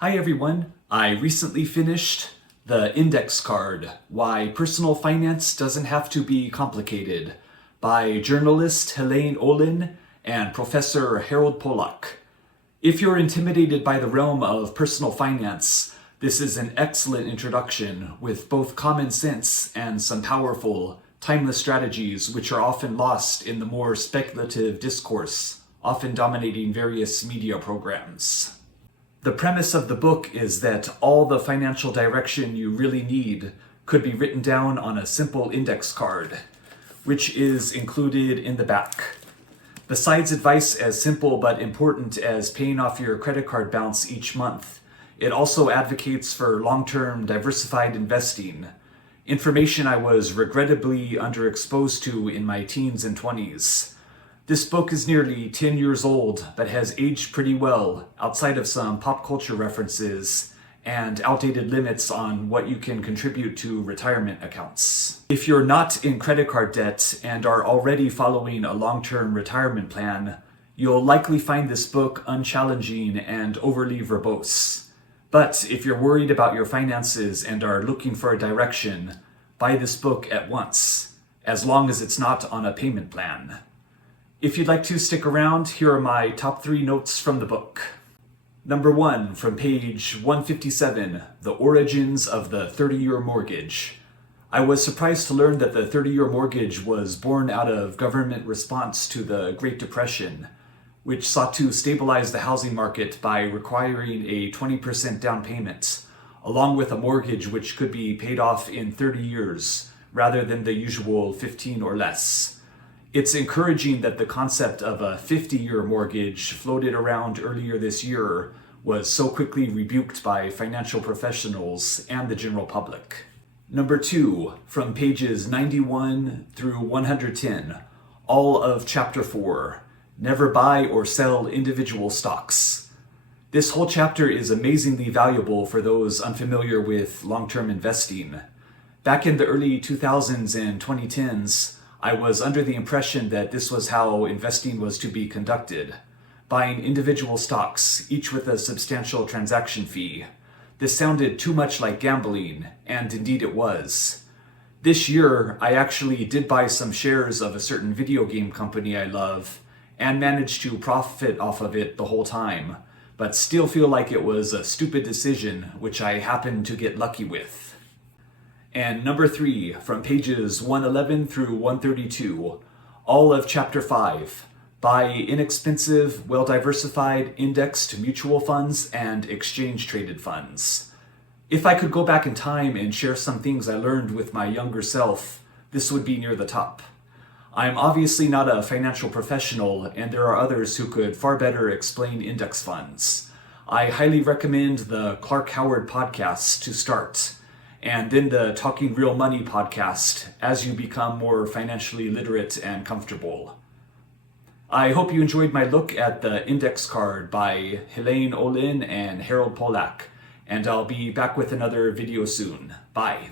Hi everyone, I recently finished The Index Card, Why Personal Finance Doesn't Have to Be Complicated by journalist Helene Olin and Professor Harold Pollack. If you're intimidated by the realm of personal finance, this is an excellent introduction with both common sense and some powerful, timeless strategies which are often lost in the more speculative discourse, often dominating various media programs. The premise of the book is that all the financial direction you really need could be written down on a simple index card, which is included in the back. Besides advice as simple but important as paying off your credit card balance each month, it also advocates for long-term diversified investing, information I was regrettably underexposed to in my teens and 20s. This book is nearly 10 years old, but has aged pretty well outside of some pop culture references and outdated limits on what you can contribute to retirement accounts. If you're not in credit card debt and are already following a long-term retirement plan, you'll likely find this book unchallenging and overly verbose. But if you're worried about your finances and are looking for a direction, buy this book at once, as long as it's not on a payment plan. If you'd like to stick around, here are my top 3 notes from the book. Number 1, from page 157, The Origins of the 30-Year Mortgage. I was surprised to learn that the 30-year mortgage was born out of government response to the Great Depression, which sought to stabilize the housing market by requiring a 20% down payment, along with a mortgage which could be paid off in 30 years, rather than the usual 15 or less. It's encouraging that the concept of a 50-year mortgage floated around earlier this year was so quickly rebuked by financial professionals and the general public. Number 2, from pages 91 through 110, all of chapter 4, Never Buy or Sell Individual Stocks. This whole chapter is amazingly valuable for those unfamiliar with long-term investing. Back in the early 2000s and 2010s, I was under the impression that this was how investing was to be conducted, buying individual stocks, each with a substantial transaction fee. This sounded too much like gambling, and indeed it was. This year, I actually did buy some shares of a certain video game company I love, and managed to profit off of it the whole time, but still feel like it was a stupid decision, which I happened to get lucky with. And number 3, from pages 111 through 132, all of chapter 5, Buy Inexpensive, Well-Diversified Indexed Mutual Funds and Exchange-Traded Funds. If I could go back in time and share some things I learned with my younger self, this would be near the top. I'm obviously not a financial professional, and there are others who could far better explain index funds. I highly recommend the Clark Howard podcast to start, and then the Talking Real Money podcast as you become more financially literate and comfortable. I hope you enjoyed my look at The Index Card by Helene Olin and Harold Pollack, and I'll be back with another video soon. Bye.